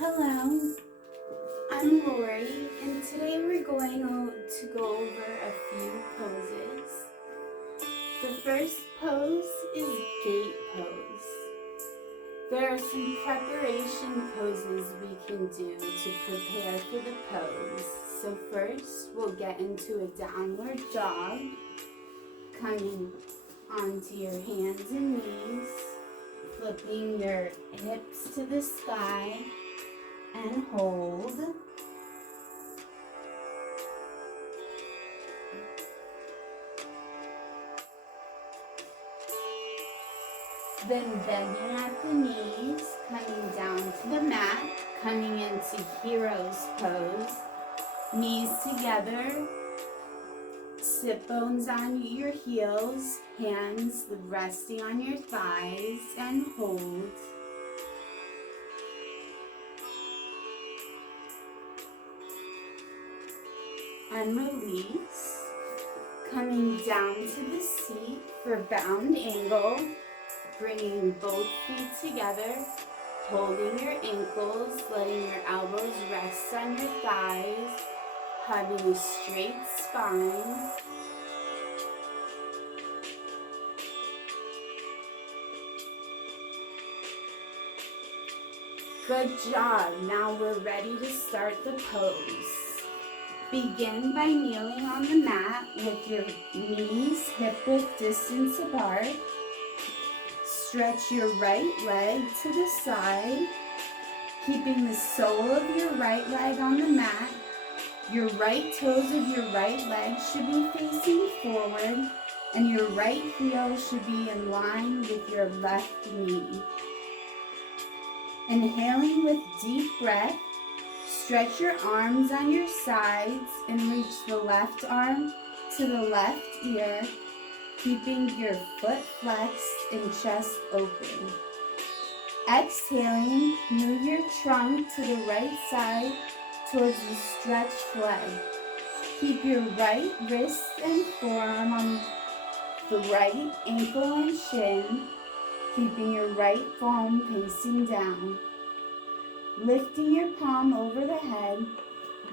Hello, I'm Lori, and today we're going to go over a few poses. The first pose is gate pose. There are some preparation poses we can do to prepare for the pose. So first, we'll get into a downward dog, coming onto your hands and knees, flipping your hips to the sky, and hold. Then bending at the knees, coming down to the mat, coming into hero's pose. Knees together, sit bones on your heels, hands resting on your thighs, and hold. And release. Coming down to the seat for bound angle, bringing both feet together, holding your ankles, letting your elbows rest on your thighs, having a straight spine. Good job. Now we're ready to start the pose. Begin by kneeling on the mat with your knees hip-width distance apart. Stretch your right leg to the side, keeping the sole of your right leg on the mat. Your right toes of your right leg should be facing forward, and your right heel should be in line with your left knee. Inhaling with deep breath, stretch your arms on your sides and reach the left arm to the left ear, keeping your foot flexed and chest open. Exhaling, move your trunk to the right side towards the stretched leg. Keep your right wrist and forearm on the right ankle and shin, keeping your right palm facing down. Lifting your palm over the head,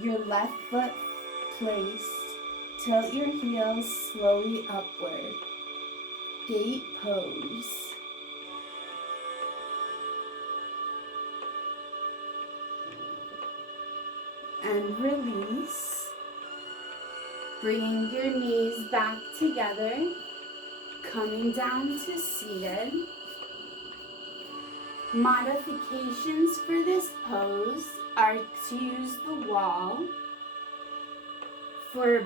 your left foot placed. Tilt your heels slowly upward. Gate pose. And release. Bringing your knees back together, coming down to seated. Modifications for this pose are to use the wall for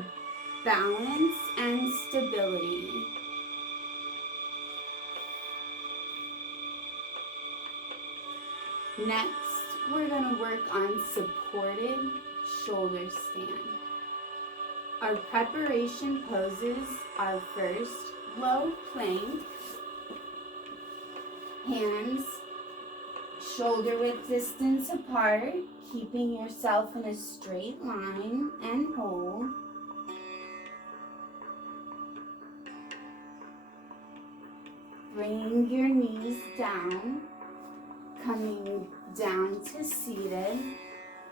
balance and stability. Next, we're going to work on supported shoulder stand. Our preparation poses are first low plank, hands shoulder width distance apart, keeping yourself in a straight line, and hold. Bringing your knees down, coming down to seated,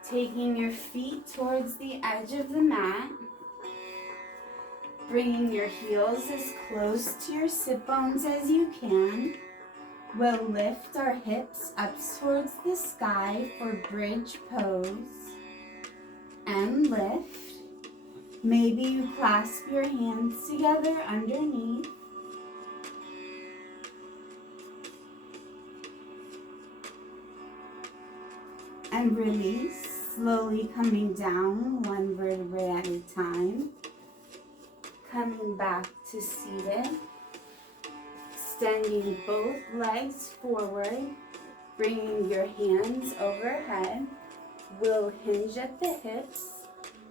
taking your feet towards the edge of the mat, bringing your heels as close to your sit bones as you can. We'll lift our hips up towards the sky for bridge pose and lift. Maybe you clasp your hands together underneath. And release, slowly coming down one vertebrae at a time. Coming back to seated. Extending both legs forward, bringing your hands overhead. We'll hinge at the hips,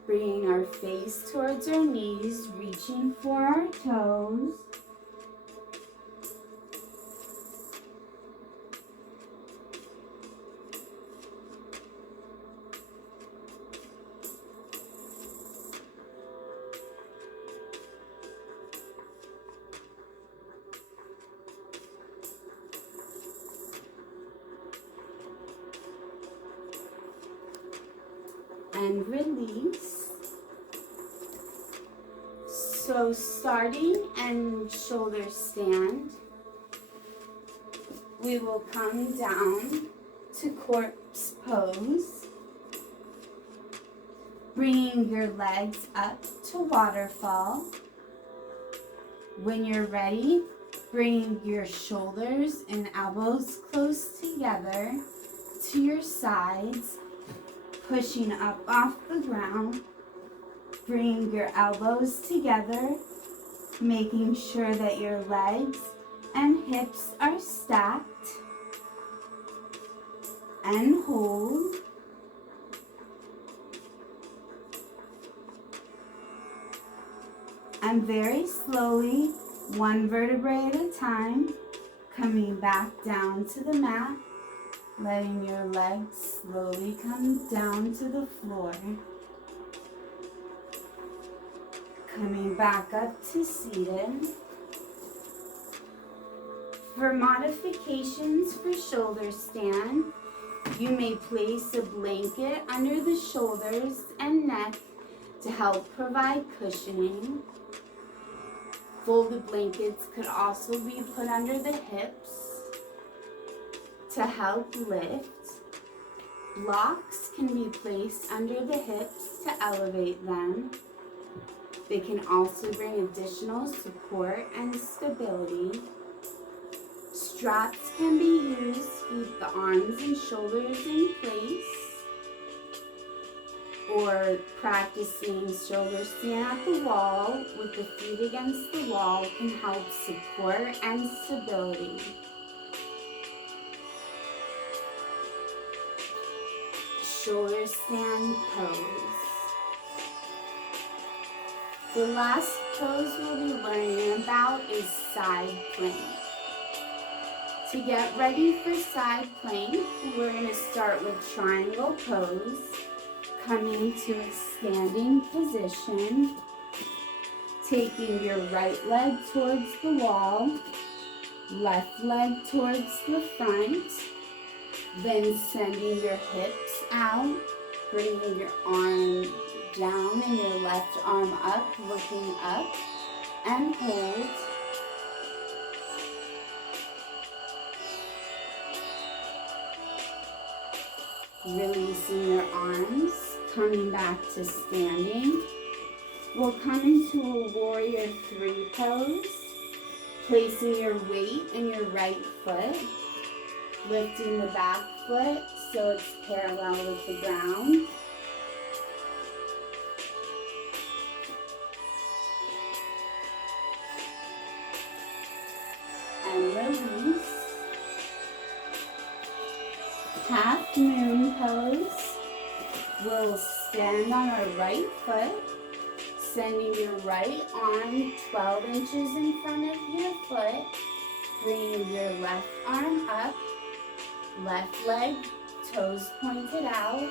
bringing our face towards our knees, reaching for our toes. and release. So starting in shoulder stand, we will come down to corpse pose, bringing your legs up to waterfall. When you're ready, bring your shoulders and elbows close together to your sides, pushing up off the ground. Bring your elbows together, making sure that your legs and hips are stacked. And hold. And very slowly, one vertebrae at a time, coming back down to the mat, letting your legs slowly come down to the floor. Coming back up to seated. For modifications for shoulder stand, you may place a blanket under the shoulders and neck to help provide cushioning. Folded blankets could also be put under the hips to help lift. Blocks can be placed under the hips to elevate them. They can also bring additional support and stability. Straps can be used to keep the arms and shoulders in place. Or practicing shoulder stand at the wall with the feet against the wall can help support and stability. Shoulder stand pose. The last pose we'll be learning about is side plank. To get ready for side plank, we're going to start with triangle pose, coming to a standing position, taking your right leg towards the wall, left leg towards the front, then sending your hips out, bringing your arm down and your left arm up, looking up, and hold. Releasing your arms, coming back to standing. We'll come into a warrior 3 pose, placing your weight in your right foot, lifting the back foot so it's parallel with the ground. And release. Half moon pose. We'll stand on our right foot, sending your right arm 12 inches in front of your foot, bringing your left arm up, left leg, toes pointed out,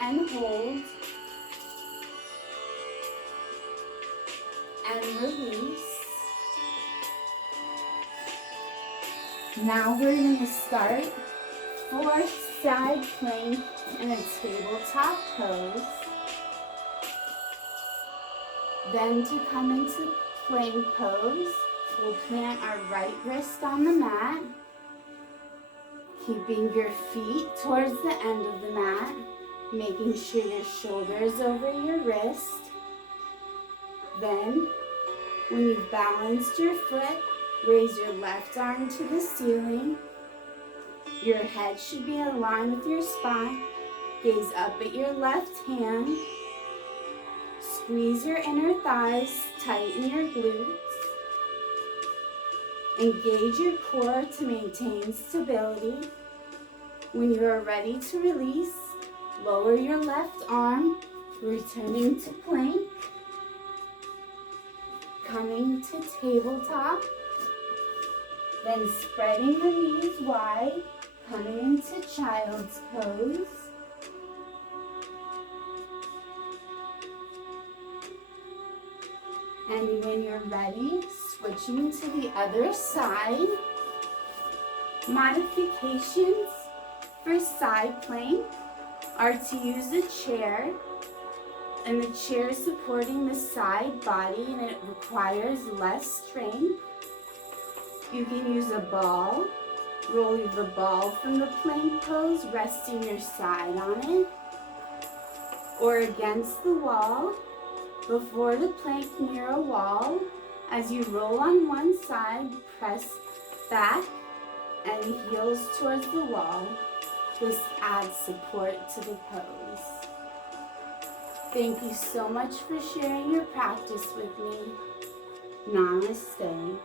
and hold. And release. Now we're going to start for side plank in a tabletop pose. Then to come into plank pose, we'll plant our right wrist on the mat, keeping your feet towards the end of the mat, making sure your shoulder's over your wrist. Then, when you've balanced your foot, raise your left arm to the ceiling. Your head should be in line with your spine. Gaze up at your left hand. Squeeze your inner thighs, tighten your glutes. Engage your core to maintain stability. When you are ready to release, lower your left arm, returning to plank. Coming to tabletop. Then spreading the knees wide, coming into child's pose. And when you're ready, switching to the other side. Modifications for side plank. are to use a chair, and the chair is supporting the side body and it requires less strength. You can use a ball. Roll the ball from the plank pose, resting your side on it, or against the wall, before the plank near a wall. As you roll on one side, press back and heels towards the wall. This adds support to the pose. Thank you so much for sharing your practice with me. Namaste.